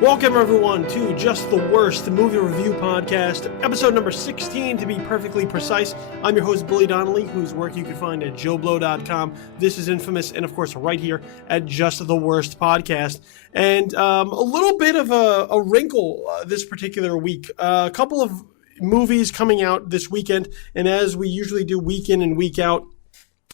Welcome, everyone, to Just the Worst Movie Review Podcast, episode number 16 to be perfectly precise. I'm your host, Billy Donnelly, whose work you can find at joeblow.com. This is Infamous, and of course, right here at Just the Worst Podcast. And a little bit of a wrinkle this particular week. A couple of movies coming out this weekend, and as we usually do week in and week out,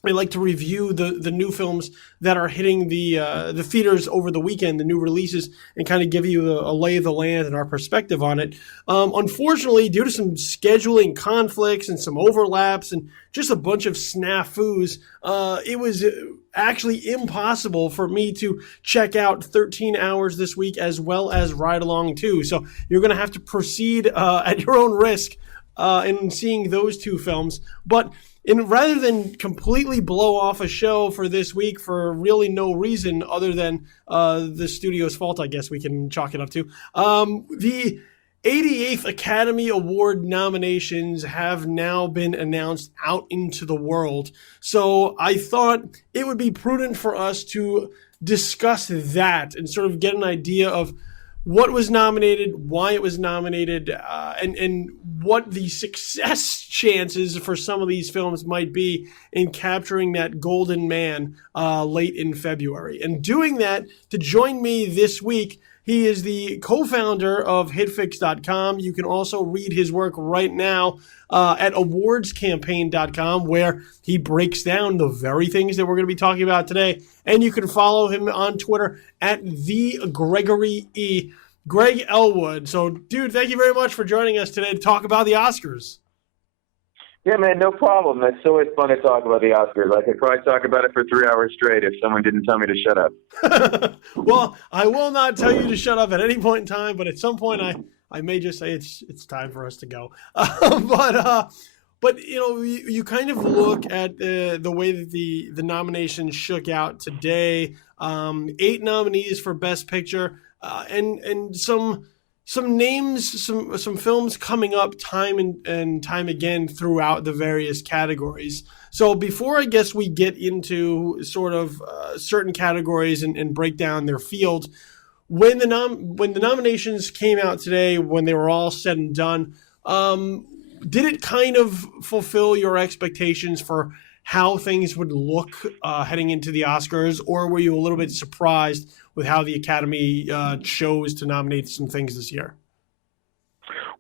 I like to review the new films that are hitting the theaters over the weekend, the new releases, and kind of give you a lay of the land and our perspective on it. Unfortunately, due to some scheduling conflicts and some overlaps and just a bunch of snafus, it was actually impossible for me to check out 13 Hours this week as well as Ride Along 2. So you're going to have to proceed at your own risk in seeing those two films. But rather than completely blow off a show for this week for really no reason other than the studio's fault, I guess we can chalk it up to, the 88th Academy Award nominations have now been announced out into the world. So I thought it would be prudent for us to discuss that and sort of get an idea of what was nominated, why it was nominated, and what the success chances for some of these films might be in capturing that golden man late in February. And doing that, to join me this week, he is the co-founder of HitFix.com. You can also read his work right now at awardscampaign.com, where he breaks down the very things that we're going to be talking about today. And you can follow him on Twitter at the Gregory E. Greg Ellwood. So, dude, thank you very much for joining us today to talk about the Oscars. Yeah, man, no problem. It's always fun to talk about the Oscars. I could probably talk about it for 3 hours straight if someone didn't tell me to shut up. Well, I will not tell you to shut up at any point in time, but at some point I may just say it's time for us to go. But you know, you kind of look at the way that the nominations shook out today. 8 nominees for Best Picture, and some names, some films coming up time and time again throughout the various categories. So before I guess we get into sort of certain categories and break down their field, when the nominations came out today, when they were all said and done, did it kind of fulfill your expectations for how things would look heading into the Oscars, or were you a little bit surprised with how the Academy chose to nominate some things this year?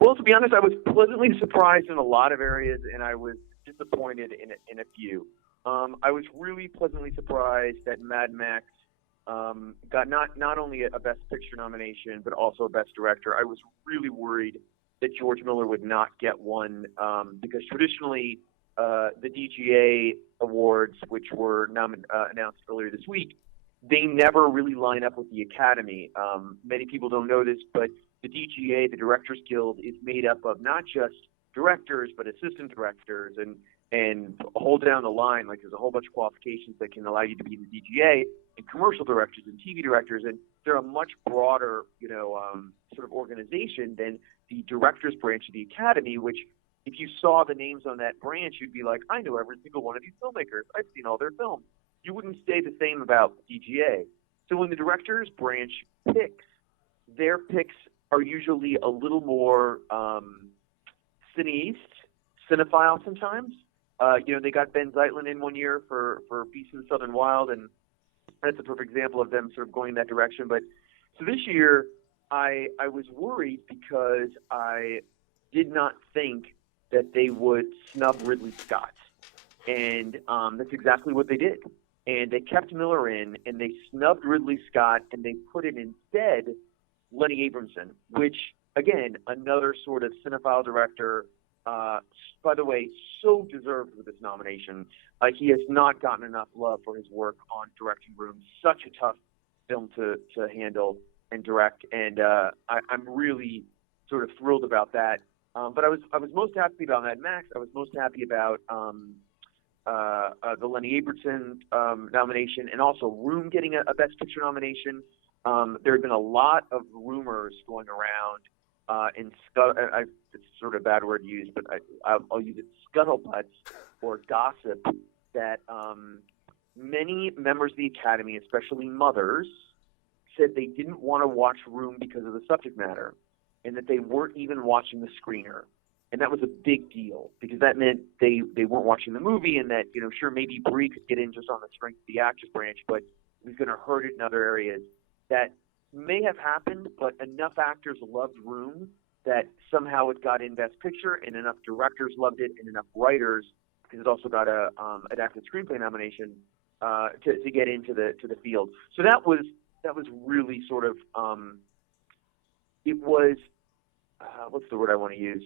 Well, to be honest, I was pleasantly surprised in a lot of areas, and I was disappointed in a few. I was really pleasantly surprised that Mad Max got not only a Best Picture nomination, but also a Best Director. I was really worried that George Miller would not get one because traditionally the DGA awards, which were announced earlier this week, they never really line up with the Academy. Many people don't know this, but the DGA, the Directors Guild, is made up of not just directors, but assistant directors and hold down the line. Like, there's a whole bunch of qualifications that can allow you to be in the DGA, and commercial directors and TV directors, and they're a much broader, sort of organization than the directors branch of the Academy, which if you saw the names on that branch, you'd be like, I know every single one of these filmmakers. I've seen all their films. You wouldn't say the same about the DGA. So when the directors branch picks, their picks are usually a little more cinephile sometimes. They got Ben Zeitlin in one year for Beast in the Southern Wild, and that's a perfect example of them sort of going in that direction. But so this year, I was worried because I did not think that they would snub Ridley Scott. And that's exactly what they did. And they kept Miller in, and they snubbed Ridley Scott, and they put in instead Lenny Abramson, which, again, another sort of cinephile director, by the way, so deserved with this nomination. He has not gotten enough love for his work on Directing Room. Such a tough film to handle and direct, and I'm really sort of thrilled about that. But I was most happy about Mad Max. I was most happy about the Lenny Abramson nomination, and also Room getting a Best Picture nomination. There have been a lot of rumors going around it's sort of a bad word to use, but I'll use it, scuttlebutts or gossip, that many members of the Academy, especially mothers, said they didn't want to watch Room because of the subject matter, and that they weren't even watching the screener. And that was a big deal because that meant they weren't watching the movie, and that, sure, maybe Brie could get in just on the strength of the actress branch, but it was going to hurt it in other areas. That may have happened, but enough actors loved Room that somehow it got in Best Picture, and enough directors loved it, and enough writers, because it also got a adapted screenplay nomination, to get into the field. So that was really sort of it was what's the word I want to use?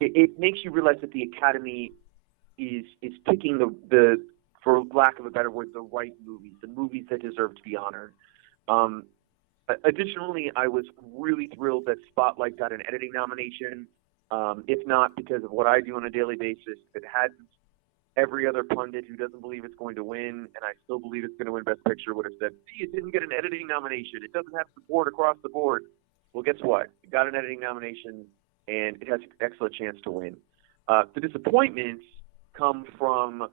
It makes you realize that the Academy is picking the for lack of a better word, the right movies, the movies that deserve to be honored. Additionally, I was really thrilled that Spotlight got an editing nomination. If not because of what I do on a daily basis, if it hadn't, every other pundit who doesn't believe it's going to win, and I still believe it's going to win Best Picture, would have said, see, it didn't get an editing nomination. It doesn't have support across the board. Well, guess what? It got an editing nomination, and it has an excellent chance to win. The disappointments come from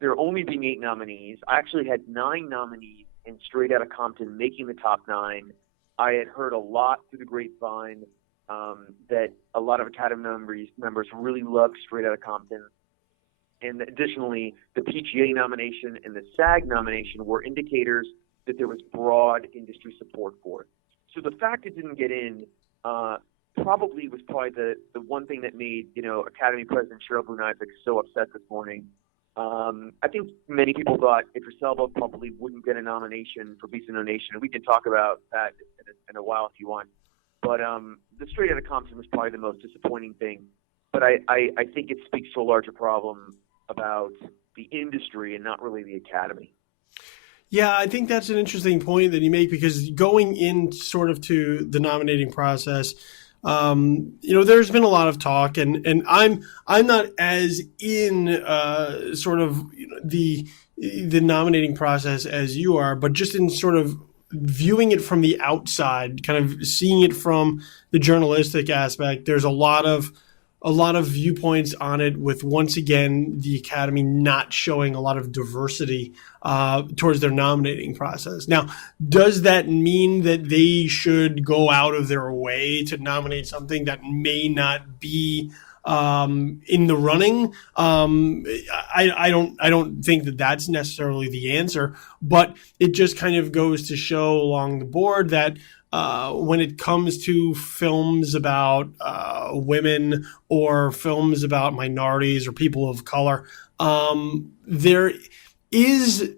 there only being 8 nominees. I actually had 9 nominees in Straight Outta Compton making the top 9. I had heard a lot through the grapevine that a lot of Academy members really loved Straight Outta Compton. And additionally, the PGA nomination and the SAG nomination were indicators that there was broad industry support for it. So the fact it didn't get in probably was the one thing that made Academy President Cheryl Boone Isaacs so upset this morning. I think many people thought Idris Elba probably wouldn't get a nomination for Beast of No Nation, and we can talk about that in a while if you want. But the Straight Outta Compton was probably the most disappointing thing. But I think it speaks to a larger problem about the industry and not really the Academy. Yeah, I think that's an interesting point that you make, because going in sort of to the nominating process, there's been a lot of talk, and I'm not as in sort of the nominating process as you are, but just in sort of viewing it from the outside, kind of seeing it from the journalistic aspect. There's a lot of viewpoints on it, with, once again, the Academy not showing a lot of diversity towards their nominating process. Now, does that mean that they should go out of their way to nominate something that may not be in the running? I don't think that that's necessarily the answer, but it just kind of goes to show along the board that when it comes to films about women or films about minorities or people of color, there is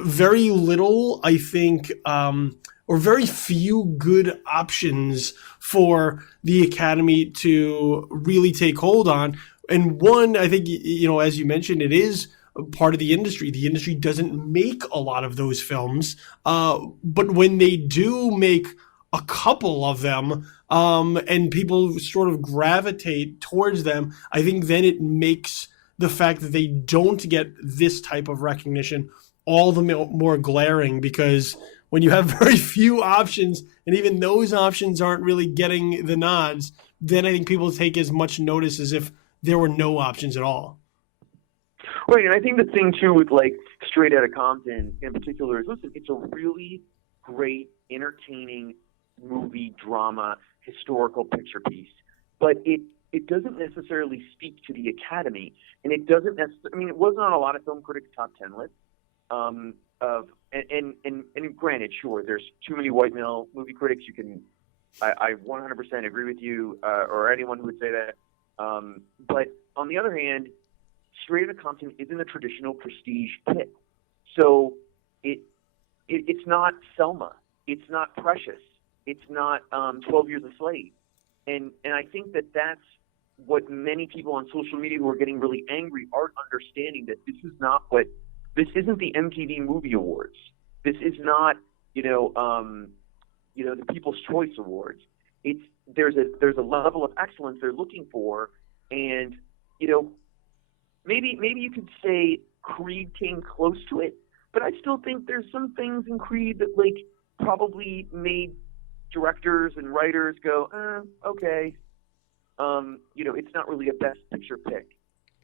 very little, I think, or very few good options for the Academy to really take hold on. And one, I think, as you mentioned, it is part of the industry. The industry doesn't make a lot of those films, but when they do make a couple of them, and people sort of gravitate towards them, I think then it makes the fact that they don't get this type of recognition all the more glaring, because when you have very few options, and even those options aren't really getting the nods, then I think people take as much notice as if there were no options at all. Right, and I think the thing, too, with, Straight Outta Compton in particular is, listen, it's a really great, entertaining movie, drama, historical picture piece. But it doesn't necessarily speak to the Academy, and it doesn't necessarily, it wasn't on a lot of film critics' top 10 lists. And granted, sure, there's too many white male movie critics. I 100% agree with you, or anyone who would say that. But on the other hand, Straight Outta Compton isn't a traditional prestige pick. So it's not Selma. It's not Precious. It's not 12 Years a Slave. And I think that that's what many people on social media who are getting really angry aren't understanding, that this isn't the MTV Movie Awards. This is not, the People's Choice Awards. There's a level of excellence they're looking for, and maybe you could say Creed came close to it, but I still think there's some things in Creed that probably made directors and writers go, okay. It's not really a Best Picture pick.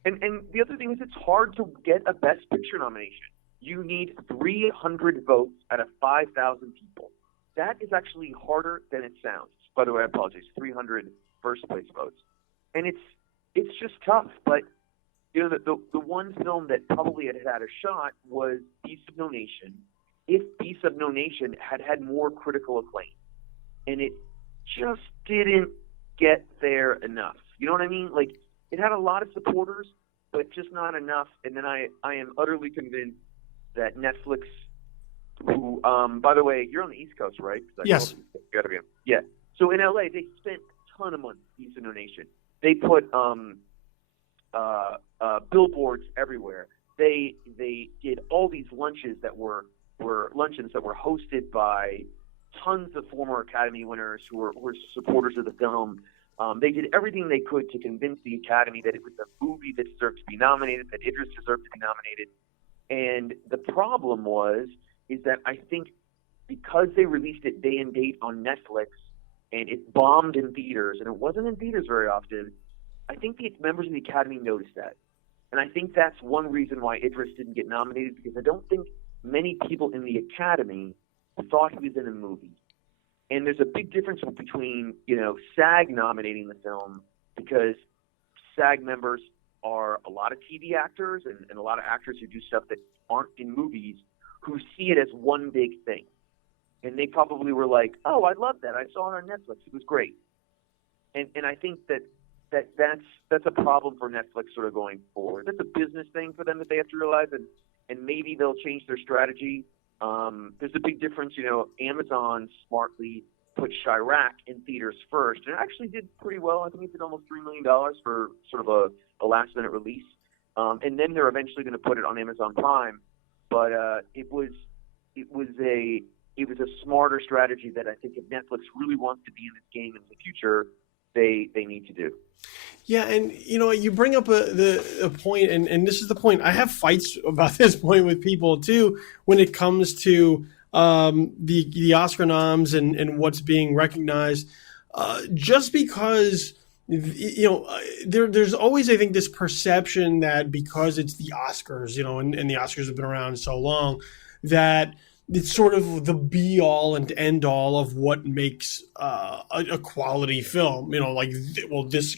And the other thing is, it's hard to get a Best Picture nomination. you need 300 votes out of 5,000 people. That is actually harder than it sounds. By the way, I apologize. 300 first place votes, and it's just tough. But you know, the one film that probably had a shot was Beasts of No Nation. If Beasts of No Nation had had more critical acclaim, and it just didn't get there enough. You know what I mean? Like, it had a lot of supporters, but just not enough. And then I am utterly convinced that Netflix, who, by the way, you're on the East Coast, right? Yes. Gotta be. Yeah. So in LA, they spent a ton of money. Beasts of No Nation. They put billboards everywhere. They did all these lunches that were luncheons that were hosted by tons of former Academy winners who were supporters of the film. They did everything they could to convince the Academy that it was a movie that deserved to be nominated, that Idris deserved to be nominated. And the problem is that I think because they released it day and date on Netflix and it bombed in theaters, and it wasn't in theaters very often, I think the members of the Academy noticed that. And I think that's one reason why Idris didn't get nominated, because I don't think many people in the Academy thought he was in a movie. And there's a big difference between, you know, SAG nominating the film, because SAG members are a lot of TV actors and a lot of actors who do stuff that aren't in movies, who see it as one big thing. And they probably were like, oh, I love that. I saw it on Netflix. It was great. And I think that's a problem for Netflix sort of going forward. That's a business thing for them that they have to realize, and maybe they'll change their strategy. There's a big difference, you know. Amazon smartly put Chirac in theaters first, and it actually did pretty well. I think it did almost $3 million for sort of a last-minute release. And then they're eventually going to put it on Amazon Prime. But it was a smarter strategy that I think if Netflix really wants to be in this game in the future, they need to do. Yeah, and you know, you bring up a point, and this is the point. I have fights about this point with people too when it comes to the Oscar noms and what's being recognized. Just because, you know, there's always, I think, this perception that because it's the Oscars, you know, and the Oscars have been around so long, that it's sort of the be all and end all of what makes a quality film. You know, like, well, this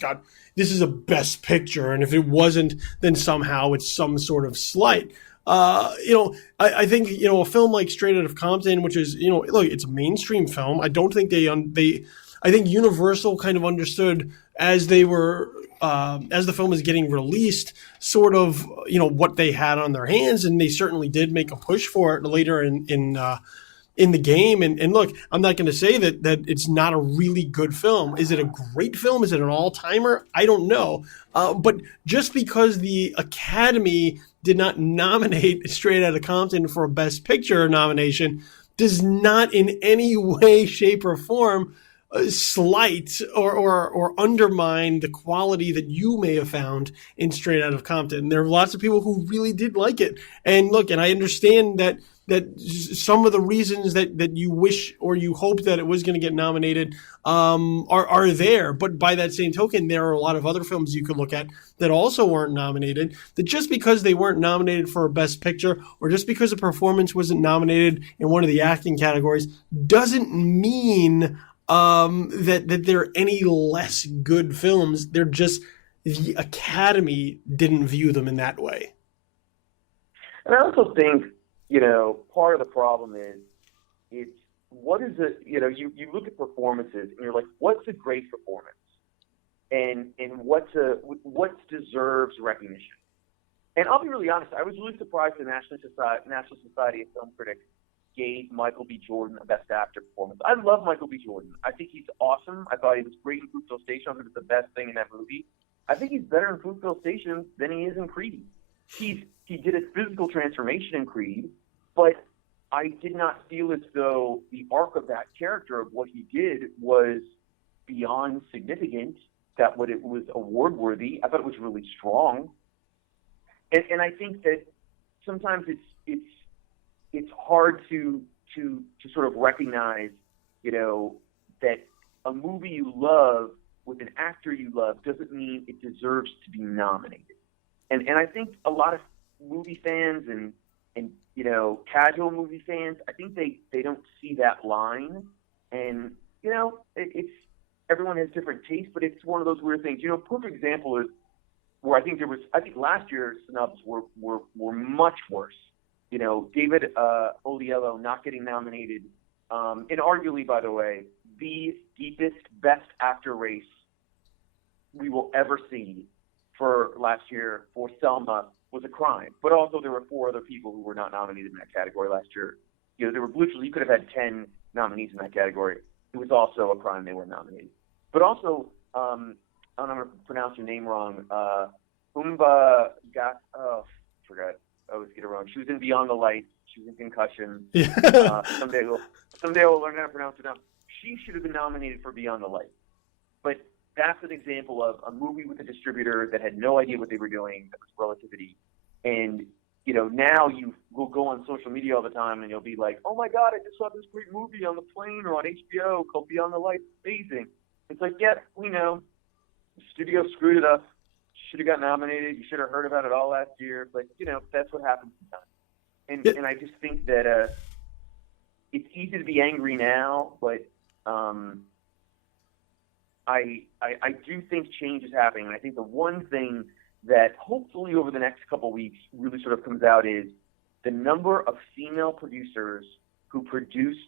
is a best picture, and if it wasn't, then somehow it's some sort of slight. You know, I think, you know, a film like Straight Outta Compton, which is, you know, look, it's a mainstream film. I don't think I think Universal kind of understood as they were as the film was getting released, sort of, you know, what they had on their hands, and they certainly did make a push for it later in the game. And look, I'm not going to say that it's not a really good film. Is it a great film? Is it an all-timer? I don't know. But just because the Academy did not nominate Straight Outta Compton for a Best Picture nomination does not in any way, shape, or form slight or undermine the quality that you may have found in Straight Outta Compton. There are lots of people who really did like it. And look, and I understand that some of the reasons that you wish or you hope that it was going to get nominated are there. But by that same token, there are a lot of other films you could look at that also weren't nominated, that just because they weren't nominated for a Best Picture or just because a performance wasn't nominated in one of the acting categories doesn't mean that they're any less good films. They're just, the Academy didn't view them in that way. And I also think, you know, part of the problem is it's what is it, you know, you look at performances and you're like, what's a great performance? And what deserves recognition? And I'll be really honest, I was really surprised the National Society of Film Critics gave Michael B. Jordan a Best Actor performance. I love Michael B. Jordan. I think he's awesome. I thought he was great in Fruitvale Station. I think it's the best thing in that movie. I think he's better in Fruitvale Station than he is in Creed. He did a physical transformation in Creed, but I did not feel as though the arc of that character, of what he did, was beyond significant, that what it was award worthy. I thought it was really strong. And I think that sometimes it's hard to sort of recognize, you know, that a movie you love with an actor you love doesn't mean it deserves to be nominated. And I think a lot of movie fans and casual movie fans, I think they don't see that line. And, it's everyone has different tastes, but it's one of those weird things. A perfect example is where I think last year's snubs were much worse. David Oyelowo not getting nominated, and arguably, by the way, the deepest best actor race we will ever see for last year for Selma was a crime. But also there were 4 other people who were not nominated in that category last year. There were literally, you could have had 10 nominees in that category. It was also a crime they were nominated. But also, I don't know how to pronounce your name wrong. Forgot. I always get it wrong. She was in Beyond the Lights. She was in Concussion. Yeah. Someday we'll learn how to pronounce it now. She should have been nominated for Beyond the Lights. But that's an example of a movie with a distributor that had no idea what they were doing. That was Relativity. And, now you will go on social media all the time and you'll be like, oh my God, I just saw this great movie on the plane or on HBO called Beyond the Lights. Amazing. It's like, yeah, we know. The studio screwed it up. Should have got nominated. You should have heard about it all last year. But, that's what happens sometimes. And I just think that it's easy to be angry now, but I do think change is happening. And I think the one thing that hopefully over the next couple of weeks really sort of comes out is the number of female producers who produced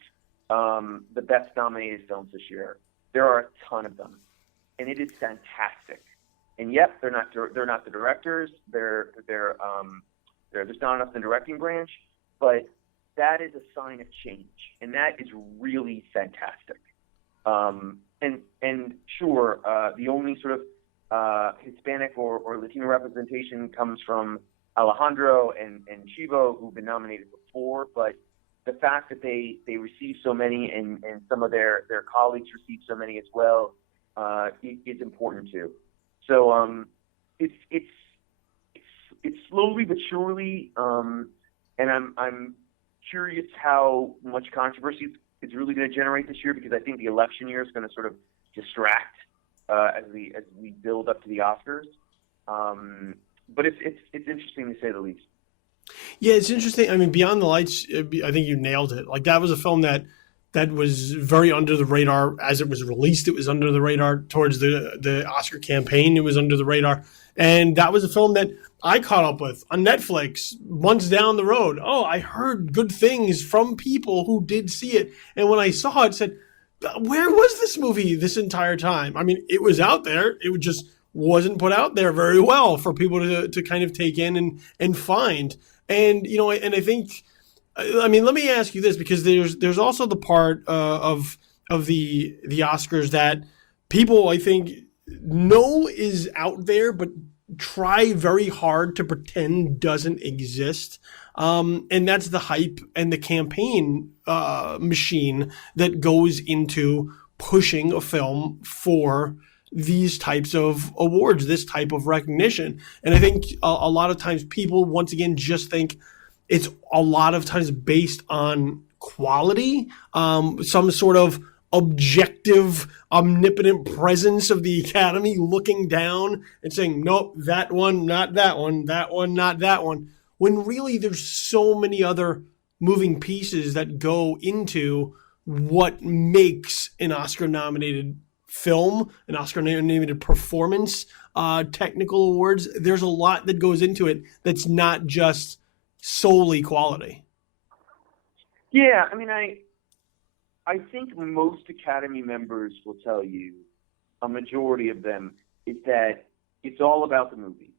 the best nominated films this year. There are a ton of them, and it is fantastic. And yep, they're not the directors. They're there's not enough in the directing branch, but that is a sign of change, and that is really fantastic. And sure, the only sort of Hispanic or Latino representation comes from Alejandro and Chivo, who've been nominated before, but the fact that they receive so many and some of their colleagues receive so many as well is important too. So it's slowly but surely, and I'm curious how much controversy it's really going to generate this year, because I think the election year is going to sort of distract as we build up to the Oscars. But it's interesting to say the least. Yeah, it's interesting. I mean, Beyond the Lights, I think you nailed it. Like, that was a film that was very under the radar as it was released. It was under the radar towards the Oscar campaign. It was under the radar. And that was a film that I caught up with on Netflix months down the road. Oh, I heard good things from people who did see it. And when I saw it, said, where was this movie this entire time? I mean, it was out there. It just wasn't put out there very well for people to kind of take in and find. And, and I think, I mean, let me ask you this, because there's also the part of the Oscars that people, I think, know is out there, but try very hard to pretend doesn't exist. And that's the hype and the campaign machine that goes into pushing a film for these types of awards, this type of recognition. And I think a lot of times people, once again, just think it's a lot of times based on quality, some sort of objective, omnipotent presence of the Academy looking down and saying, nope, that one, not that one, that one, not that one. When really there's so many other moving pieces that go into what makes an Oscar-nominated film, an Oscar-nominated performance, technical awards. There's a lot that goes into it that's not just solely quality. Yeah, I mean, I think most Academy members will tell you, a majority of them, is that it's all about the movie.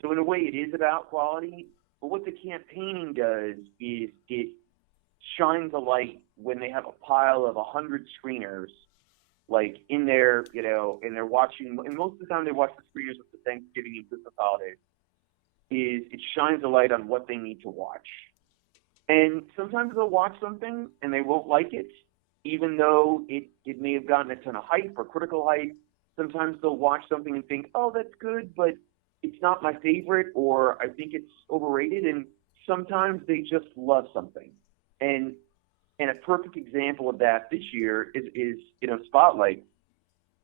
So in a way, it is about quality, but what the campaigning does is it shines a light when they have a pile of 100 screeners, like in there, and they're watching, and most of the time they watch the screeners with the Thanksgiving and Christmas holidays, it shines a light on what they need to watch. And sometimes they'll watch something and they won't like it, even though it may have gotten a ton of hype or critical hype. Sometimes they'll watch something and think, oh, that's good, but it's not my favorite, or I think it's overrated. And sometimes they just love something. And a perfect example of that this year is Spotlight.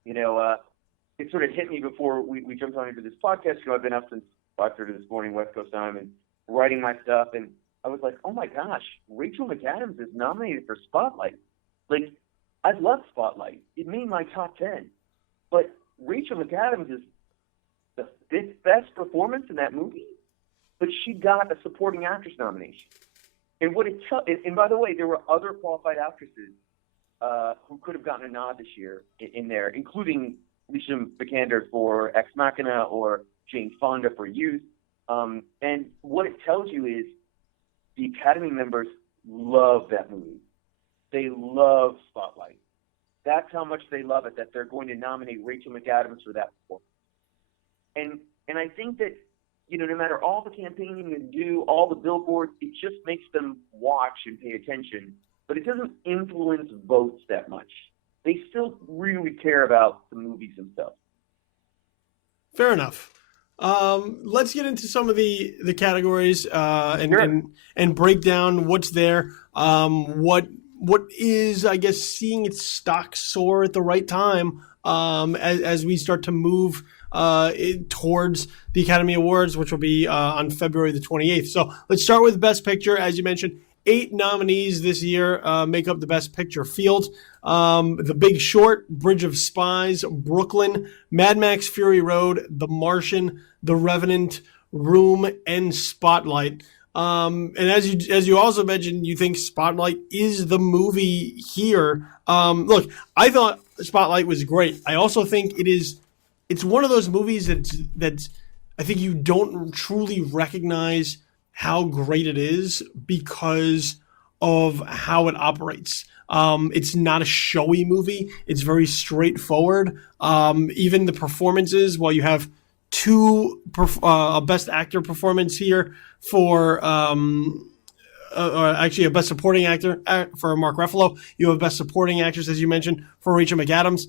It sort of hit me before we jumped on into this podcast. I've been up since 5:30 this morning, West Coast time, and writing my stuff. And I was like, oh my gosh, Rachel McAdams is nominated for Spotlight. Like, I love Spotlight. It made my top 10. But Rachel McAdams is the fifth best performance in that movie, but she got a supporting actress nomination. And and by the way, there were other qualified actresses who could have gotten a nod this year in there, including Alicia Vikander for Ex Machina or Jane Fonda for Youth. And what it tells you is the Academy members love that movie. They love Spotlight. That's how much they love it, that they're going to nominate Rachel McAdams for that performance. And I think that, no matter all the campaigning and do, all the billboards, it just makes them watch and pay attention. But it doesn't influence votes that much. They still really care about the movies themselves. Fair enough. Let's get into some of the categories Sure. and break down what's there. What is, I guess, seeing its stock soar at the right time as we start to move towards the Academy Awards, which will be on February the 28th. So let's start with Best Picture. As you mentioned, 8 nominees this year make up the Best Picture field. The Big Short, Bridge of Spies, Brooklyn, Mad Max Fury Road, The Martian, The Revenant, Room, and Spotlight. And as you also mentioned, you think Spotlight is the movie here. Look, I thought Spotlight was great. I also think it's one of those movies that I think you don't truly recognize how great it is because of how it operates. It's not a showy movie. It's very straightforward. Even the performances, while you have 2 Best Actor performance here for or actually a Best Supporting Actor for Mark Ruffalo. You have a Best Supporting Actress, as you mentioned, for Rachel McAdams.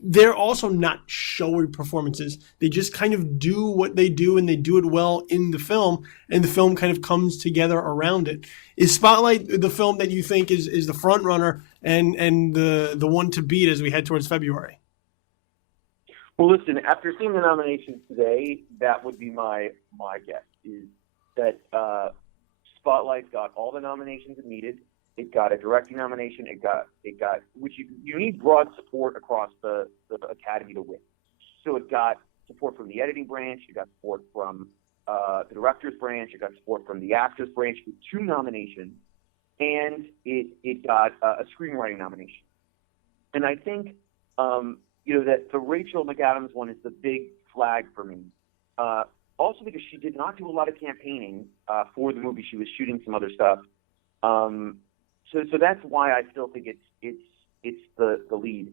They're also not showy performances. They just kind of do what they do, and they do it well in the film, and the film kind of comes together around it. Is Spotlight the film that you think is the front runner and the one to beat as we head towards February? Well, listen, after seeing the nominations today, that would be my guess, is that Spotlight got all the nominations it needed. It got a directing nomination. It got which you need broad support across the Academy to win. So it got support from the editing branch. It got support from the director's branch. It got support from the actors branch with 2 nominations, and it got a screenwriting nomination. And I think that the Rachel McAdams one is the big flag for me. Also because she did not do a lot of campaigning for the movie. She was shooting some other stuff. So that's why I still think it's the lead.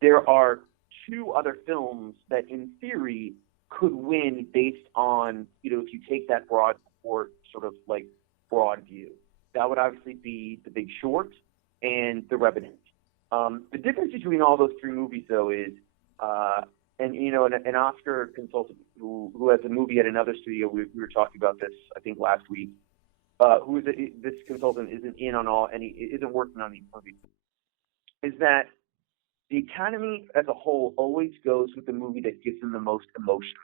There are 2 other films that, in theory, could win based on, if you take that broad support sort of like broad view. That would obviously be The Big Short and The Revenant. The difference between all those 3 movies, though, is an Oscar consultant who has a movie at another studio. We were talking about this, I think, last week. This consultant isn't in on all, and he isn't working on these movies, is that the Academy as a whole always goes with the movie that gives them the most emotion.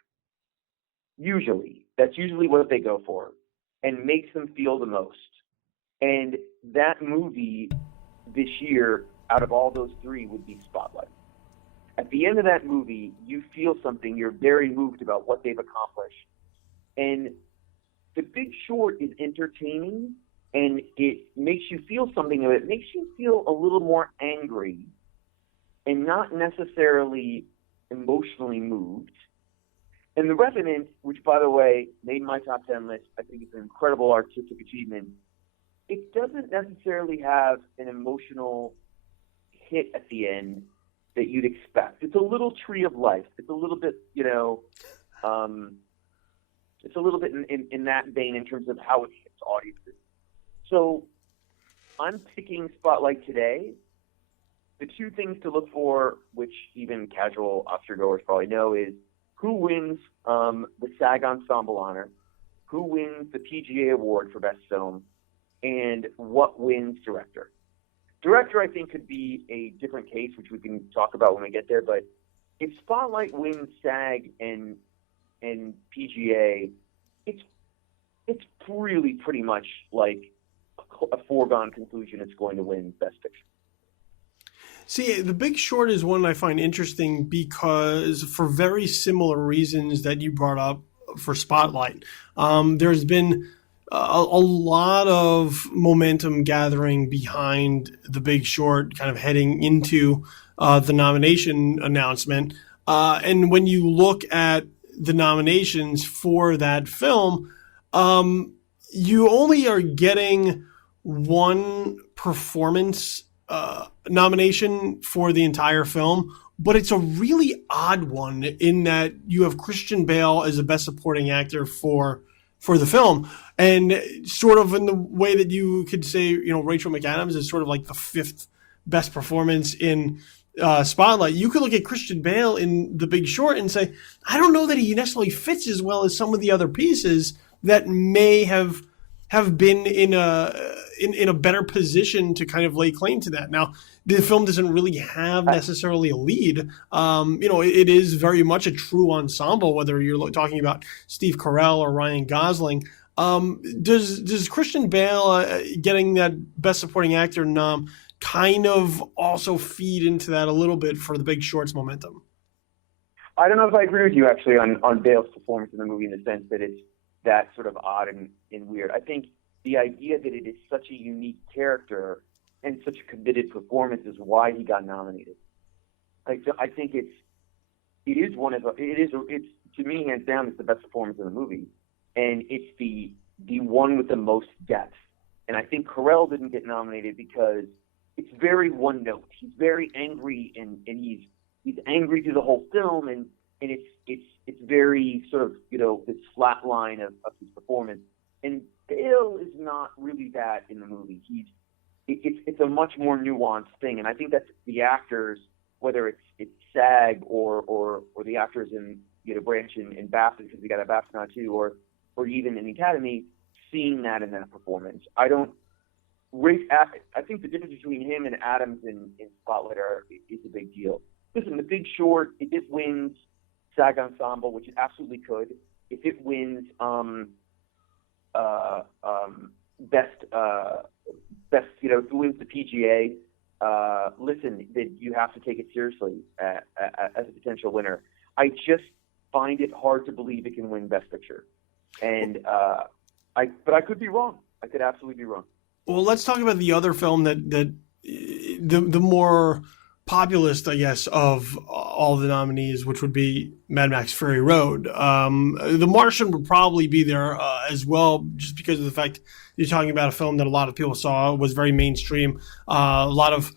That's usually what they go for, and makes them feel the most. And that movie this year, out of all those 3, would be Spotlight. At the end of that movie, you feel something. You're very moved about what they've accomplished. And The Big Short is entertaining, and it makes you feel something. It makes you feel a little more angry and not necessarily emotionally moved. And The Revenant, which, by the way, made my top 10 list, I think it's an incredible artistic achievement. It doesn't necessarily have an emotional hit at the end that you'd expect. It's a little Tree of Life. It's a little bit, it's a little bit in that vein in terms of how it hits audiences. So I'm picking Spotlight today. The 2 things to look for, which even casual Oscar goers probably know, is who wins the SAG Ensemble Honor, who wins the PGA Award for Best Film, and what wins Director. Director, I think, could be a different case, which we can talk about when we get there. But if Spotlight wins SAG and PGA, it's it's really pretty much like a foregone conclusion it's going to win Best Picture. See, The Big Short is one I find interesting because, for very similar reasons that you brought up for Spotlight, there's been a lot of momentum gathering behind The Big Short, kind of heading into the nomination announcement. And when you look at the nominations for that film, you only are getting one performance nomination for the entire film, but it's a really odd one in that you have Christian Bale as the best supporting actor for the film, and sort of in the way that you could say, Rachel McAdams is sort of like the fifth best performance in Spotlight. You could look at Christian Bale in The Big Short and say, I don't know that he necessarily fits as well as some of the other pieces that may have been in a better position to kind of lay claim to that. Now, the film doesn't really have necessarily a lead. It is very much a true ensemble, whether you're talking about Steve Carell or Ryan Gosling. Does Christian Bale getting that Best Supporting Actor nom kind of also feed into that a little bit for The Big Short's momentum? I don't know if I agree with you, actually, on Bale's performance in the movie, in the sense that it's that sort of odd and weird. I think the idea that it is such a unique character and such a committed performance is why he got nominated. I think it's to me, hands down, it's the best performance in the movie, and it's the one with the most depth. And I think Carell didn't get nominated because it's very one note. He's very angry, and he's angry through the whole film, and it's very sort of this flat line of his performance. And Bale is not really that in the movie. It's a much more nuanced thing, and I think that's the actors, whether it's SAG or the actors in branch in BAFTA, because we got a BAFTA now too, or even in the Academy, seeing that in that performance. I think the difference between him and Adams in Spotlight is a big deal. Listen, The Big Short, if it wins SAG Ensemble, which it absolutely could, if it wins best, if it wins the PGA, listen, that you have to take it seriously as a potential winner. I just find it hard to believe it can win Best Picture, and but I could be wrong. I could absolutely be wrong. Well, let's talk about the other film that the more populist, I guess, of all the nominees, which would be Mad Max Fury Road. The Martian would probably be there as well, just because of the fact you're talking about a film that a lot of people saw, was very mainstream, a lot of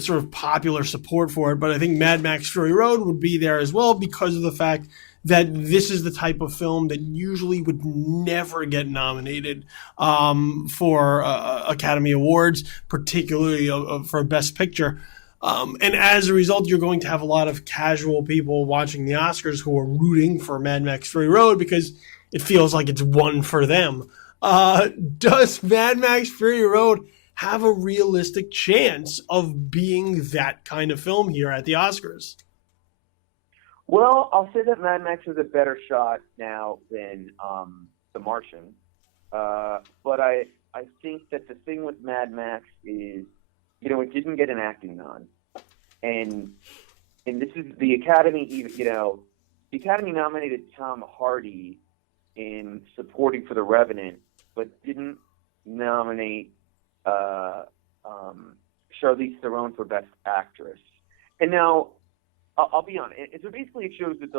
sort of popular support for it. But I think Mad Max Fury Road would be there as well because of the fact that this is the type of film that usually would never get nominated for Academy Awards, particularly for Best Picture. And as a result, you're going to have a lot of casual people watching the Oscars who are rooting for Mad Max Fury Road because it feels like it's one for them. Does Mad Max Fury Road have a realistic chance of being that kind of film here at the Oscars? Well, I'll say that Mad Max is a better shot now than The Martian. But I think that the thing with Mad Max is, it didn't get an acting nod. And this is the Academy, the Academy nominated Tom Hardy in supporting for The Revenant, but didn't nominate Charlize Theron for Best Actress. And now, I'll be honest. So basically, it shows that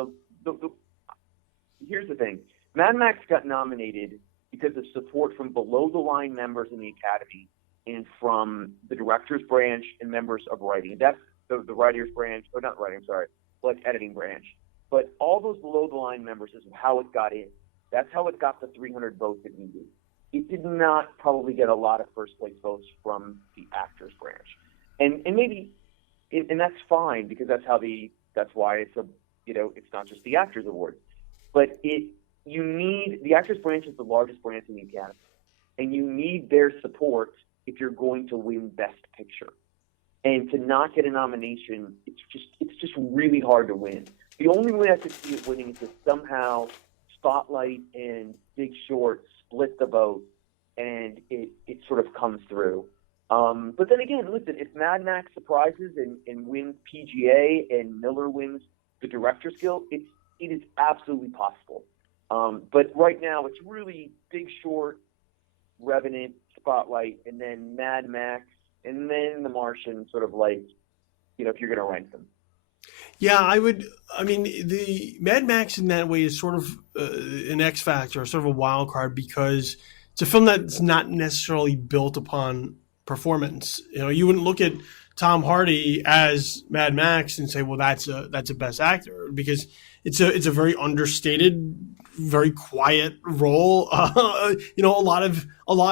here's the thing: Mad Max got nominated because of support from below-the-line members in the Academy and from the director's branch and members of writing. That's the writer's branch, or not writing, sorry, like editing branch. But all those below-the-line members is how it got in. That's how it got the 300 votes it needed. It did not probably get a lot of first-place votes from the actor's branch, and maybe. And that's fine because that's why it's it's not just the Actors Award, but you need the Actors branch is the largest branch in the Academy, and you need their support if you're going to win Best Picture. And to not get a nomination, it's just really hard to win. The only way I could see it winning is if somehow Spotlight and Big Short split the vote, and it sort of comes through. But then again, listen, if Mad Max surprises and wins PGA and Miller wins the Director's Guild, it is absolutely possible. But right now, it's really Big Short, Revenant, Spotlight, and then Mad Max, and then The Martian, sort of like, if you're going to rank them. Yeah, I mean, the Mad Max in that way is sort of an X factor, sort of a wild card, because it's a film that's not necessarily built upon performance. You wouldn't look at Tom Hardy as Mad Max and say, well, that's a best actor, because it's a very understated, very quiet role. A lot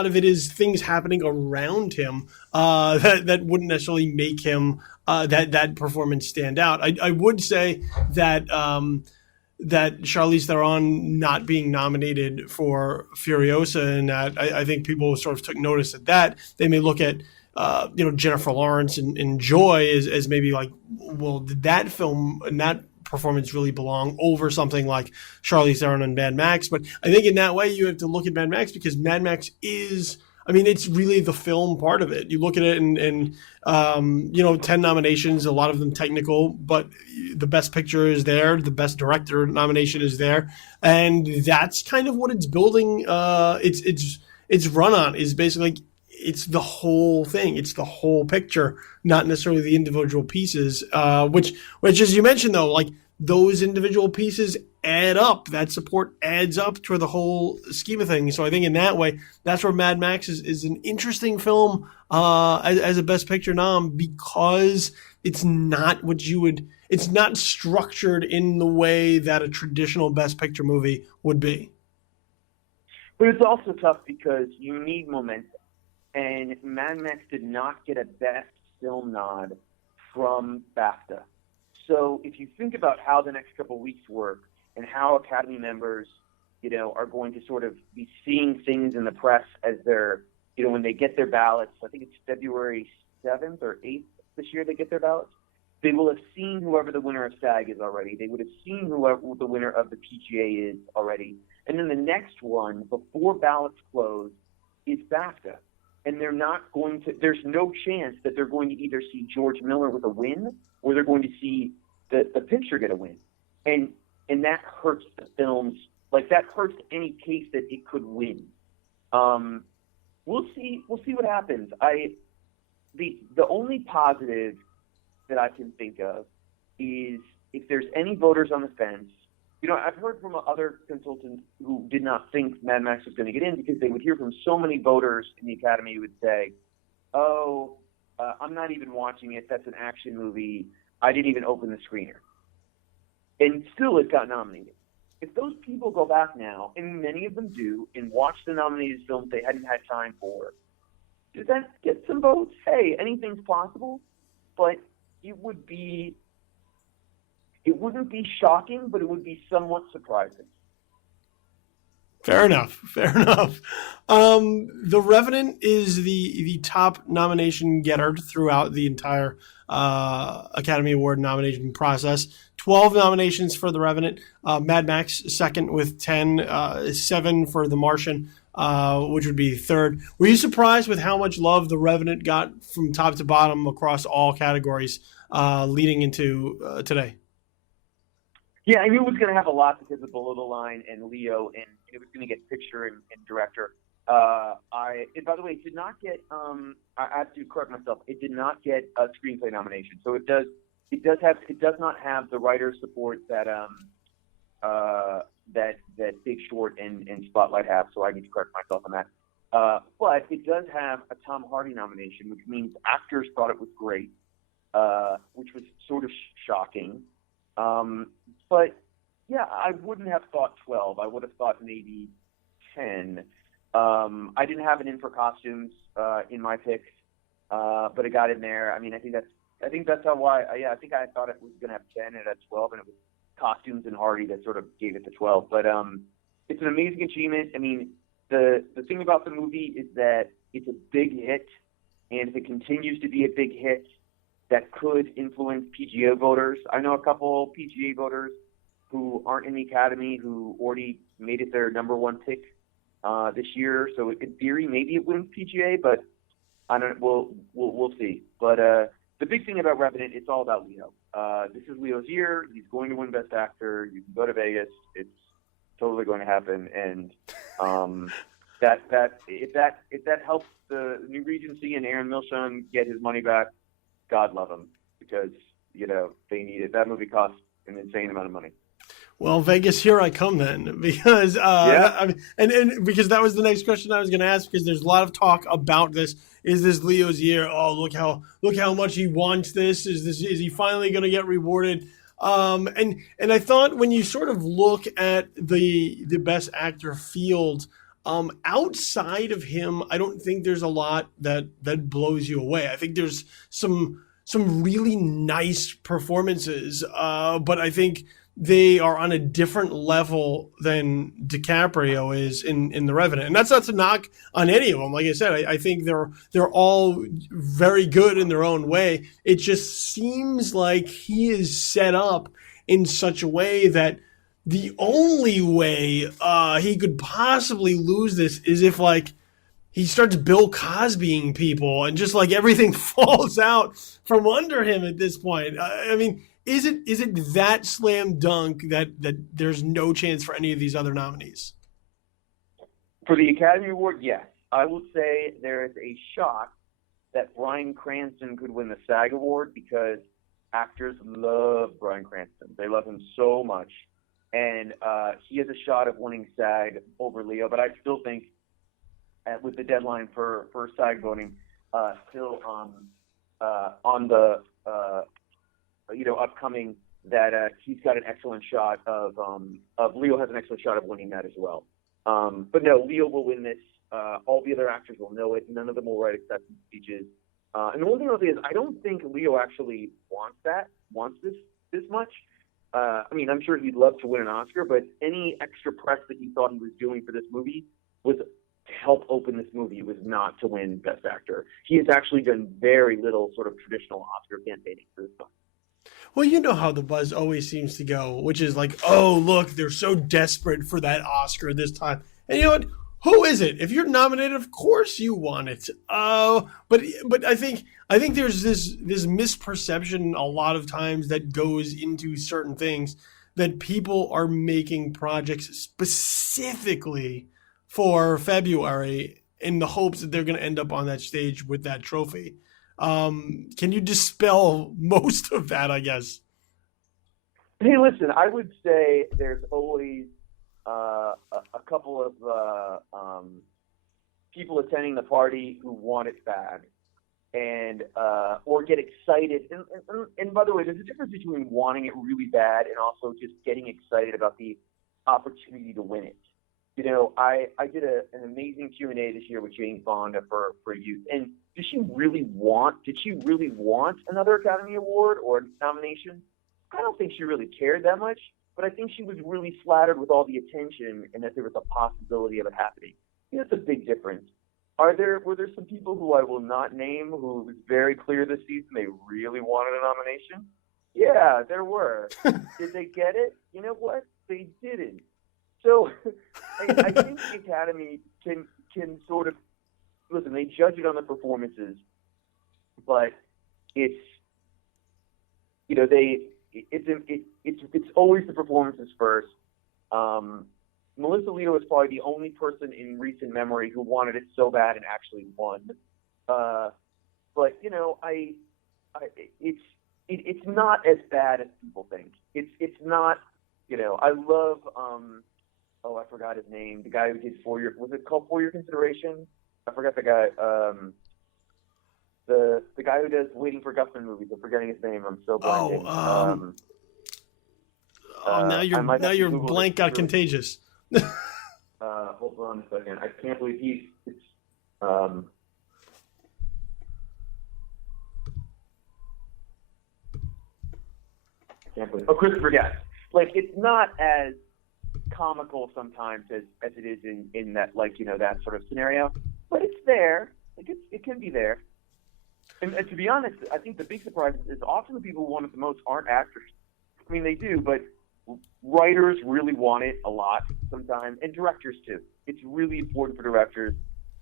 of it is things happening around him that wouldn't necessarily make him that performance stand out. I would say that that Charlize Theron not being nominated for Furiosa, and that I think people sort of took notice of that. They may look at Jennifer Lawrence and Joy as maybe like, well, did that film and that performance really belong over something like Charlize Theron and Mad Max? But I think in that way you have to look at Mad Max, because Mad Max is, I mean, it's really the film part of it. You look at it and 10 nominations, a lot of them technical, but the best picture is there, the best director nomination is there, and that's kind of what it's building. It's run on is basically, it's the whole thing. It's the whole picture, not necessarily the individual pieces, which as you mentioned, though, like those individual pieces add up. That support adds up to the whole scheme of things. So I think in that way, that's where Mad Max is an interesting film as a Best Picture nom, because it's not it's not structured in the way that a traditional Best Picture movie would be. But it's also tough because you need momentum. And Mad Max did not get a Best Film nod from BAFTA. So if you think about how the next couple of weeks work and how Academy members, are going to sort of be seeing things in the press as they're, when they get their ballots, I think it's February 7th or 8th this year they get their ballots, they will have seen whoever the winner of SAG is already. They would have seen whoever the winner of the PGA is already. And then the next one, before ballots close, is BAFTA. And they're not going to, there's no chance that they're going to either see George Miller with a win or they're going to see the picture get a win. And that hurts the films, like that hurts any case that it could win. We'll see what happens. The only positive that I can think of is if there's any voters on the fence. I've heard from other consultants who did not think Mad Max was going to get in, because they would hear from so many voters in the Academy who would say, I'm not even watching it. That's an action movie. I didn't even open the screener. And still it got nominated. If those people go back now, and many of them do, and watch the nominated films they hadn't had time for, does that get some votes? Hey, anything's possible, but it wouldn't be shocking, but it would be somewhat surprising. Fair enough. The Revenant is the top nomination getter throughout the entire Academy Award nomination process. 12 nominations for The Revenant. Mad Max second with 10. 7 for The Martian, which would be third. Were you surprised with how much love The Revenant got from top to bottom across all categories leading into today? Yeah, I knew it was going to have a lot because of Below the Line and Leo, and it was going to get picture and director. By the way, it did not get. I have to correct myself. It did not get a screenplay nomination. So it does not have the writer's support that Big Short and Spotlight have. So I need to correct myself on that. But it does have a Tom Hardy nomination, which means actors thought it was great, which was sort of shocking. But yeah, I wouldn't have thought 12. I would have thought maybe 10. I didn't have an in for costumes in my picks, but it got in there. I mean, I think that's how why. I think I thought it was going to have 10 and it had 12, and it was costumes and Hardy that sort of gave it to 12. But it's an amazing achievement. I mean, the thing about the movie is that it's a big hit, and if it continues to be a big hit, that could influence PGA voters. I know a couple PGA voters who aren't in the Academy who already made it their number one pick this year. So in theory, maybe it wins PGA, but I don't. We'll see. But the big thing about Revenant, it's all about Leo. This is Leo's year. He's going to win Best Actor. You can go to Vegas. It's totally going to happen. And if that helps the new Regency and Aaron Milchan get his money back, God love him, because they need it. That movie costs an insane amount of money. Well, Vegas, here I come then, because and because that was the next question I was going to ask, because there's a lot of talk about this. Is this Leo's year? Oh, look how much he wants this. Is he finally going to get rewarded? And I thought, when you sort of look at the Best Actor field, outside of him, I don't think there's a lot that blows you away. I think there's some really nice performances, but I think they are on a different level than DiCaprio is in The Revenant. And that's not to knock on any of them. Like I said, I think they're all very good in their own way. It just seems like he is set up in such a way that the only way he could possibly lose this is if, like, he starts Bill Cosbying people and just, like, everything falls out from under him at this point. I mean, is it that slam dunk that there's no chance for any of these other nominees? For the Academy Award, yes. I will say there is a shot that Bryan Cranston could win the SAG Award, because actors love Bryan Cranston. They love him so much. And he has a shot of winning SAG over Leo, but I still think, with the deadline for SAG voting still on the upcoming, that he's got an excellent shot of Leo has an excellent shot of winning that as well. But no, Leo will win this. All the other actors will know it. None of them will write acceptance speeches. And the one thing I'll say is, I don't think Leo actually wants this much. I mean, I'm sure he'd love to win an Oscar, but any extra press that he thought he was doing for this movie was to help open this movie. It was not to win Best Actor. He has actually done very little sort of traditional Oscar campaigning for this film. Well, you know how the buzz always seems to go, which is like, oh, look, they're so desperate for that Oscar this time. And you know what? Who is it? If you're nominated, of course you want it. But I think there's this misperception a lot of times that goes into certain things, that people are making projects specifically for February in the hopes that they're going to end up on that stage with that trophy. Can you dispel most of that, I guess? Hey, listen, I would say there's always a couple of people attending the party who want it bad, and or get excited. And by the way, there's a difference between wanting it really bad and also just getting excited about the opportunity to win it. I did an amazing Q&A this year with Jane Fonda for Youth, and did she really want another Academy Award or nomination? I don't think she really cared that much, but I think she was really flattered with all the attention and that there was a possibility of it happening. That's a big difference. Were there some people who I will not name who it was very clear this season they really wanted a nomination? Yeah, there were. Did they get it? You know what? They didn't. So I think the Academy can sort of, listen, they judge it on the performances, but it's always the performances first. Melissa Leo is probably the only person in recent memory who wanted it so bad and actually won. But it's not as bad as people think. It's not. I love. I forgot his name. The guy who did was it called For Your Consideration? I forgot the guy. The guy who does Waiting for Guffman movies. I'm forgetting his name. I'm so blanking. Now your blank got contagious. Hold on a second. I can't believe Christopher Guest. Like, it's not as comical sometimes as it is in that, like, that sort of scenario, but it's there. Like, it can be there. And to be honest, I think the big surprise is often the people who want it the most aren't actors. I mean, they do, but writers really want it a lot sometimes, and directors too. It's really important for directors,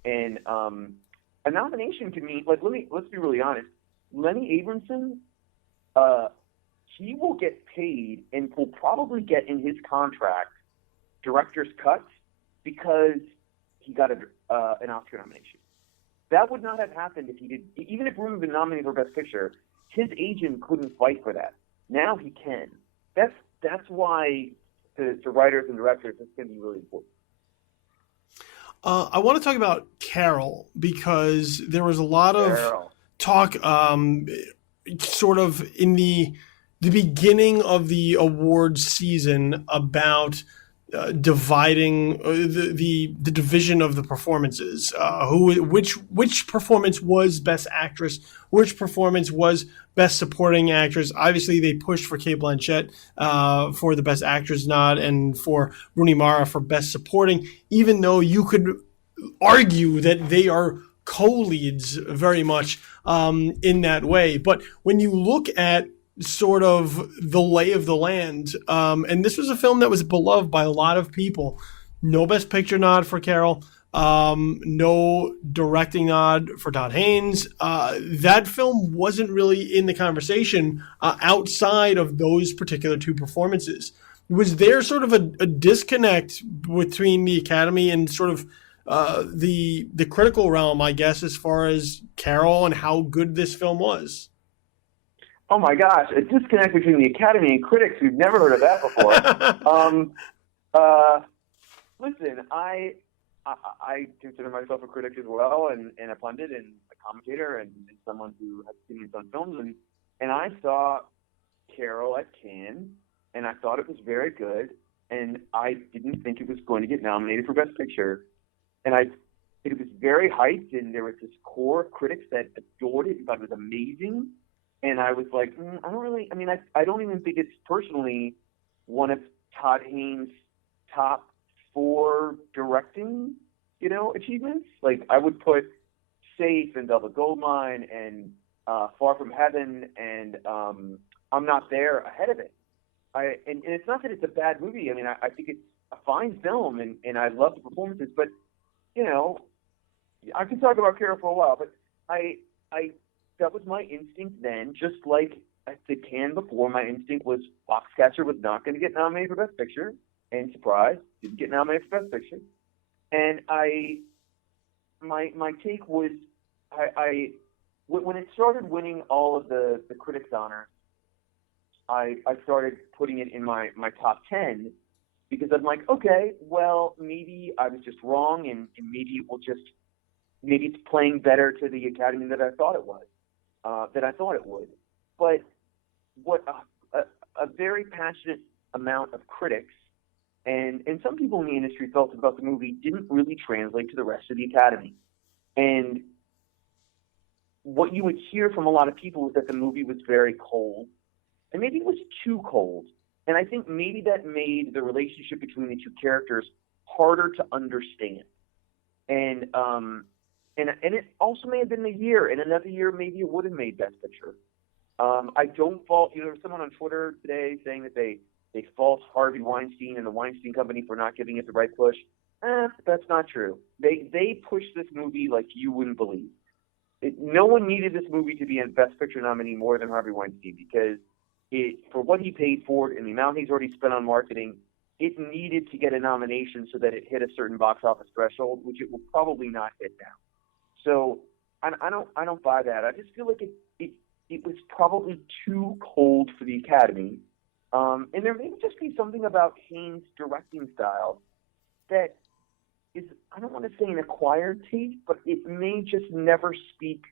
and a nomination can mean, like, let's be really honest. Lenny Abramson, he will get paid and will probably get in his contract director's cuts because he got an Oscar nomination. That would not have happened if he did. Even if Room had been nominated for Best Picture, his agent couldn't fight for that. Now he can. That's why to writers and directors, it's going to be really important. I want to talk about Carol because there was a lot of talk, sort of in the beginning of the awards season about dividing the division of the performances. Which performance was Best Actress? Which performance was Best Supporting Actress? Obviously, they pushed for Cate Blanchett for the Best Actress nod and for Rooney Mara for Best Supporting, even though you could argue that they are co-leads very much in that way. But when you look at sort of the lay of the land, and this was a film that was beloved by a lot of people. No Best Picture nod for Carol, no directing nod for Todd Haynes. That film wasn't really in the conversation outside of those particular two performances. Was there sort of a disconnect between the Academy and sort of the critical realm, I guess, as far as Carol and how good this film was? Oh my gosh, a disconnect between the Academy and critics. We've never heard of that before. Listen, I consider myself a critic as well, and a pundit, and a commentator, and someone who has opinions on films. And I saw Carol at Cannes, and I thought it was very good, and I didn't think it was going to get nominated for Best Picture. And it was very hyped, and there was this core of critics that adored it and thought it was amazing. And I was like, I don't even think it's personally one of Todd Haynes' top 4 directing, achievements. Like, I would put Safe and Velvet Goldmine and Far From Heaven and I'm Not There ahead of it. And it's not that it's a bad movie. I mean, I think it's a fine film, and I love the performances. But, I could talk about Carol for a while, but that was my instinct then, just like at the Cannes before, my instinct was Foxcatcher was not going to get nominated for Best Picture, and surprise, didn't get nominated for Best Picture. And my take was, when it started winning all of the critics' honors, I started putting it in my top 10 because I'm like, okay, well, maybe I was just wrong, and maybe it's playing better to the Academy than I thought it was. Would. But what a very passionate amount of critics and some people in the industry felt about the movie didn't really translate to the rest of the Academy. And what you would hear from a lot of people was that the movie was very cold, and maybe it was too cold. And I think maybe that made the relationship between the two characters harder to understand. And it also may have been the year. In another year, maybe it would have made Best Picture. I don't fault, there was someone on Twitter today saying that they fault Harvey Weinstein and the Weinstein Company for not giving it the right push. That's not true. They pushed this movie like you wouldn't believe. No one needed this movie to be a Best Picture nominee more than Harvey Weinstein because for what he paid for it and the amount he's already spent on marketing, it needed to get a nomination so that it hit a certain box office threshold, which it will probably not hit now. So I don't buy that. I just feel like it was probably too cold for the Academy. And there may just be something about Haynes' directing style that is, I don't want to say an acquired taste, but it may just never speak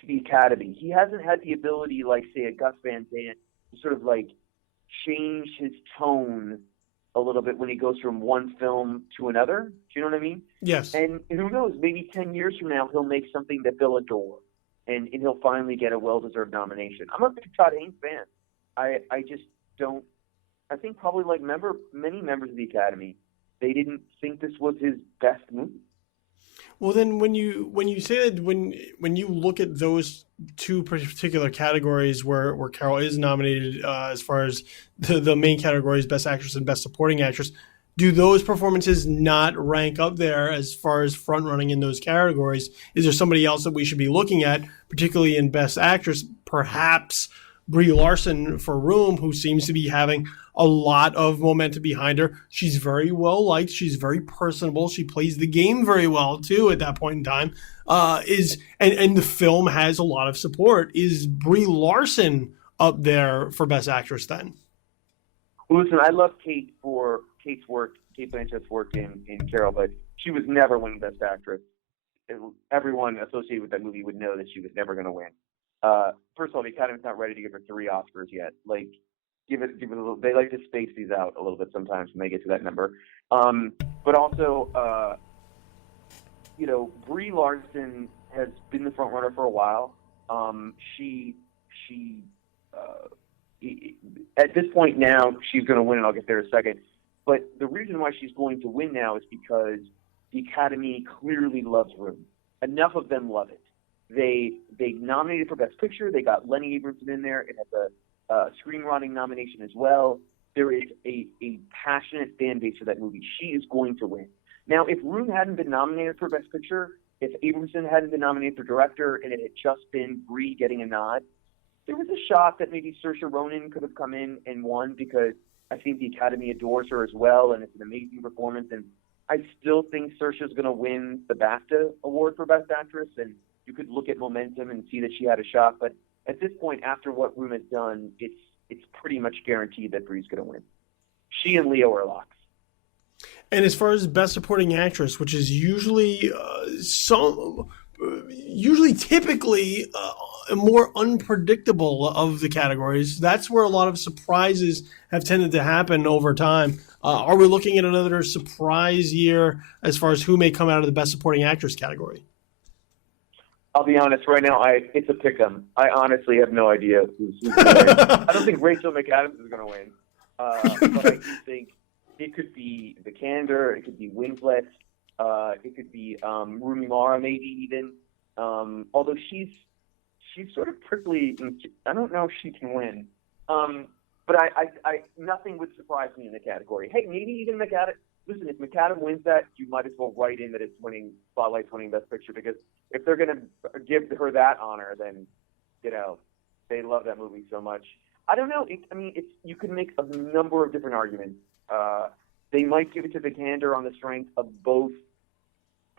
to the Academy. He hasn't had the ability, like, say, a Gus Van Sant, to sort of, like, change his tone a little bit when he goes from one film to another. Do you know what I mean? Yes. And who knows, maybe 10 years from now he'll make something that they'll adore, and he'll finally get a well-deserved nomination. I'm a big Todd Haynes fan. I just don't – I think probably like many members of the Academy, they didn't think this was his best movie. Well, then when you say that when you look at those two particular categories where Carol is nominated as far as the main categories, Best Actress and Best Supporting Actress, do those performances not rank up there as far as front running in those categories? Is there somebody else that we should be looking at, particularly in Best Actress? Perhaps Brie Larson for Room, who seems to be having a lot of momentum behind her. She's very well liked. She's very personable. She plays the game very well too at that point in time. And the film has a lot of support. Is Brie Larson up there for Best Actress then? Listen, I love Kate for Kate Blanchett's work in Carol, but she was never winning Best Actress. Everyone associated with that movie would know that she was never going to win. First of all, the Academy's not ready to give her 3 Oscars yet. Like, give it a little. They like to space these out a little bit sometimes when they get to that number. But also, Brie Larson has been the front runner for a while. She at this point now she's going to win, and I'll get there in a second. But the reason why she's going to win now is because the Academy clearly loves Room. Enough of them love it. They nominated for Best Picture. They got Lenny Abrahamson in there. It has a screenwriting nomination as well. There is a passionate fan base for that movie. She is going to win. Now, if Room hadn't been nominated for Best Picture, if Abrahamson hadn't been nominated for Director, and it had just been Brie getting a nod, there was a shot that maybe Saoirse Ronan could have come in and won, because I think the Academy adores her as well, and it's an amazing performance. And I still think Saoirse is going to win the BAFTA award for Best Actress, and you could look at momentum and see that she had a shot. But at this point, after what Room has done, it's pretty much guaranteed that Brie's going to win. She and Leo are locks. And as far as Best Supporting Actress, which is usually typically more unpredictable of the categories, that's where a lot of surprises have tended to happen over time. Are we looking at another surprise year as far as who may come out of the Best Supporting Actress category? I'll be honest, right now, it's a pick-em. I honestly have no idea who's going to win. I don't think Rachel McAdams is going to win. But I do think it could be Vikander, it could be Winslet, it could be Rooney Mara, maybe even. Although she's sort of prickly, and I don't know if she can win. But I nothing would surprise me in the category. Hey, maybe even McAdams. Listen, if McAdams wins that, you might as well write in that it's Spotlight's winning Best Picture, because if they're going to give her that honor, then they love that movie so much. I don't know. You can make a number of different arguments. They might give it to Vikander on the strength of both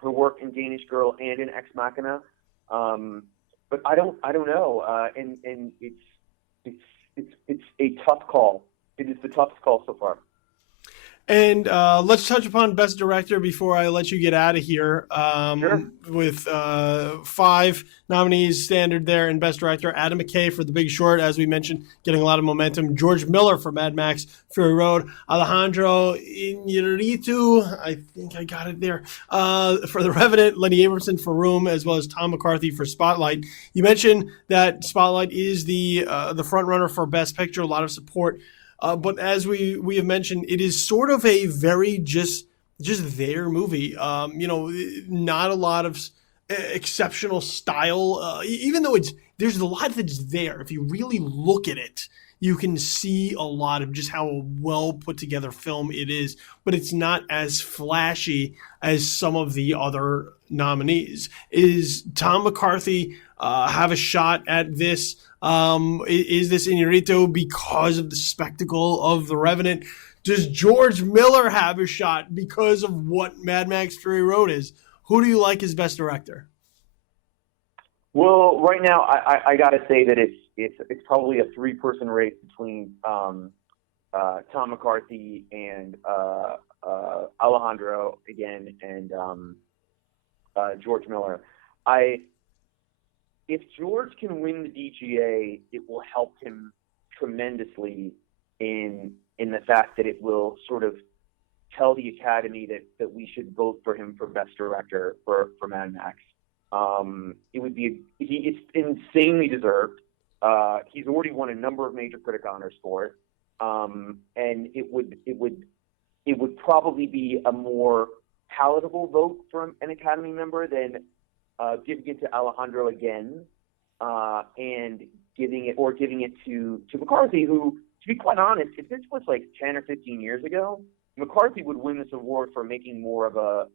her work in Danish Girl and in Ex Machina, but I don't know. And it's a tough call. It is the toughest call so far. And let's touch upon Best Director before I let you get out of here. Sure. With 5 nominees standard there in Best Director. Adam McKay for The Big Short, as we mentioned, getting a lot of momentum. George Miller for Mad Max Fury Road. Alejandro Iñárritu, I think I got it there, for The Revenant. Lenny Abrahamson for Room, as well as Tom McCarthy for Spotlight. You mentioned that Spotlight is the front runner for Best Picture, a lot of support. But as we have mentioned, it is sort of a very just their movie. Not a lot of exceptional style. Even though there's a lot that's there. If you really look at it, you can see a lot of just how well put together film it is. But it's not as flashy as some of the other nominees. Is Tom McCarthy have a shot at this? Is this Iñárritu because of the spectacle of The Revenant? Does George Miller have a shot because of what Mad Max Fury Road is? Who do you like as Best Director? Well, right now, I got to say that it's probably a 3-person race between Tom McCarthy and Alejandro again, and George Miller. If George can win the DGA, it will help him tremendously in the fact that it will sort of tell the Academy that we should vote for him for Best Director for Mad Max. It's insanely deserved. He's already won a number of major critic honors for it, and it would probably be a more palatable vote from an Academy member than giving it to Alejandro again and giving it to McCarthy, who, to be quite honest, if this was like 10 or 15 years ago, McCarthy would win this award for making more of a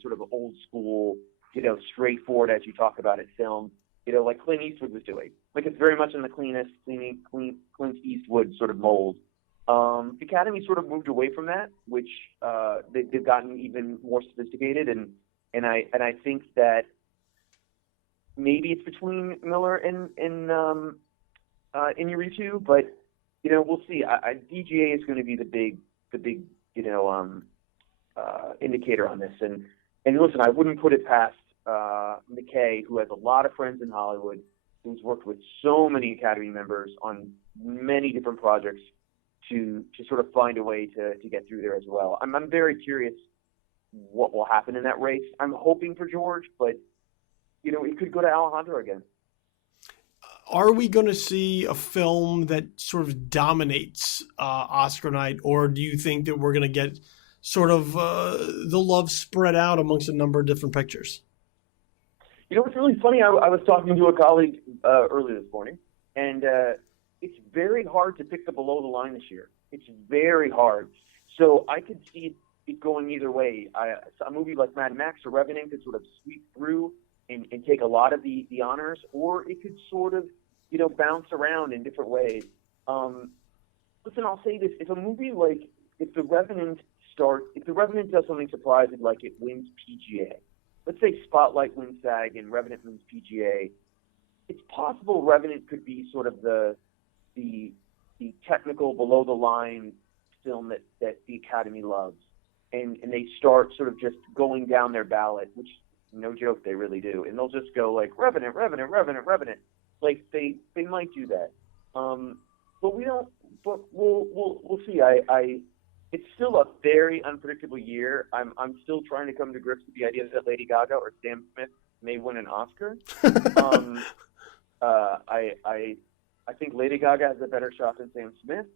sort of old school, straightforward, as you talk about it, film, like Clint Eastwood was doing. Like, it's very much in the Clint Eastwood sort of mold. The Academy sort of moved away from that, which they've gotten even more sophisticated, and I think that maybe it's between Miller and Iñárritu, but we'll see. DGA is going to be the big indicator on this, and listen, I wouldn't put it past McKay, who has a lot of friends in Hollywood, who's worked with so many Academy members on many different projects, to sort of find a way to get through there as well. I'm very curious what will happen in that race. I'm hoping for George, but it could go to Alejandro again. Are we going to see a film that sort of dominates Oscar night, or do you think that we're going to get sort of the love spread out amongst a number of different pictures? It's really funny. I was talking to a colleague earlier this morning, and it's very hard to pick the below the line this year. It's very hard. So I could see it going either way. A movie like Mad Max or Revenant could sort of sweep through and take a lot of the honors, or it could sort of, bounce around in different ways. Listen, I'll say this. If The Revenant does something surprising, like it wins PGA, let's say Spotlight wins SAG and Revenant wins PGA, it's possible Revenant could be sort of the technical below-the-line film that the Academy loves. And they start sort of just going down their ballot, which, no joke, they really do. And they'll just go like, Revenant, Revenant, Revenant, Revenant. Like, they might do that. But we don't, but we'll see. It's still a very unpredictable year. I'm still trying to come to grips with the idea that Lady Gaga or Sam Smith may win an Oscar. I think Lady Gaga has a better shot than Sam Smith,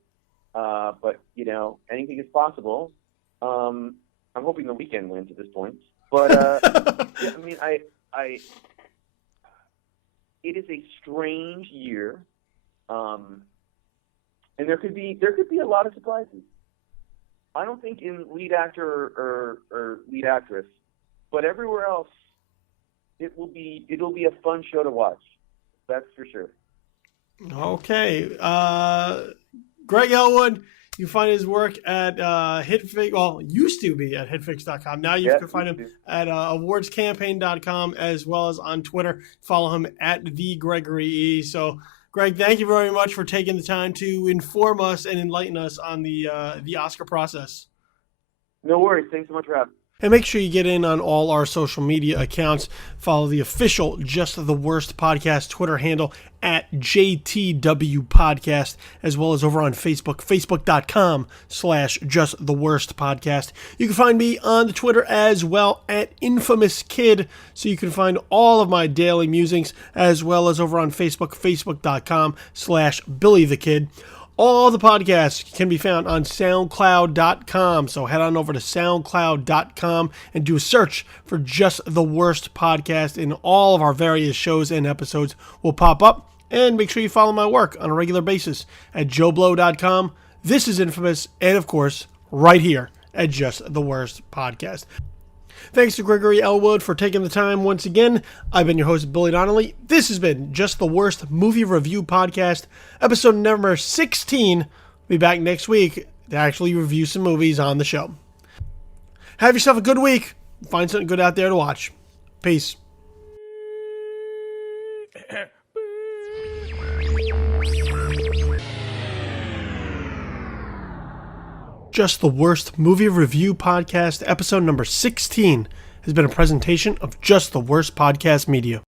but anything is possible. I'm hoping The Weeknd wins at this point, but yeah, I mean, it is a strange year, and there could be a lot of surprises. I don't think in lead actor or lead actress, but everywhere else, it'll be a fun show to watch. That's for sure. Okay. Greg Ellwood, you find his work at HitFix. Well, used to be at hitfix.com. Now you can find him at awardscampaign.com, as well as on Twitter. Follow him at the Gregory E. So, Greg, thank you very much for taking the time to inform us and enlighten us on the Oscar process. No worries. Thanks so much for having me. And make sure you get in on all our social media accounts. Follow the official Just the Worst Podcast Twitter handle at JTW Podcast, as well as over on Facebook, facebook.com/Just the Worst Podcast. You can find me on the Twitter as well at Infamous Kid, so you can find all of my daily musings, as well as over on Facebook, facebook.com/Billy the Kid. All the podcasts can be found on SoundCloud.com, so head on over to SoundCloud.com and do a search for Just the Worst Podcast, and all of our various shows and episodes will pop up. And make sure you follow my work on a regular basis at JoeBlow.com. This is Infamous, and of course, right here at Just the Worst Podcast. Thanks to Gregory Ellwood for taking the time once again. I've been your host, Billy Donnelly. This has been Just the Worst Movie Review Podcast, episode number 16. We'll be back next week to actually review some movies on the show. Have yourself a good week. Find something good out there to watch. Peace. Just the Worst Movie Review Podcast, episode number 16, has been a presentation of Just the Worst Podcast Media.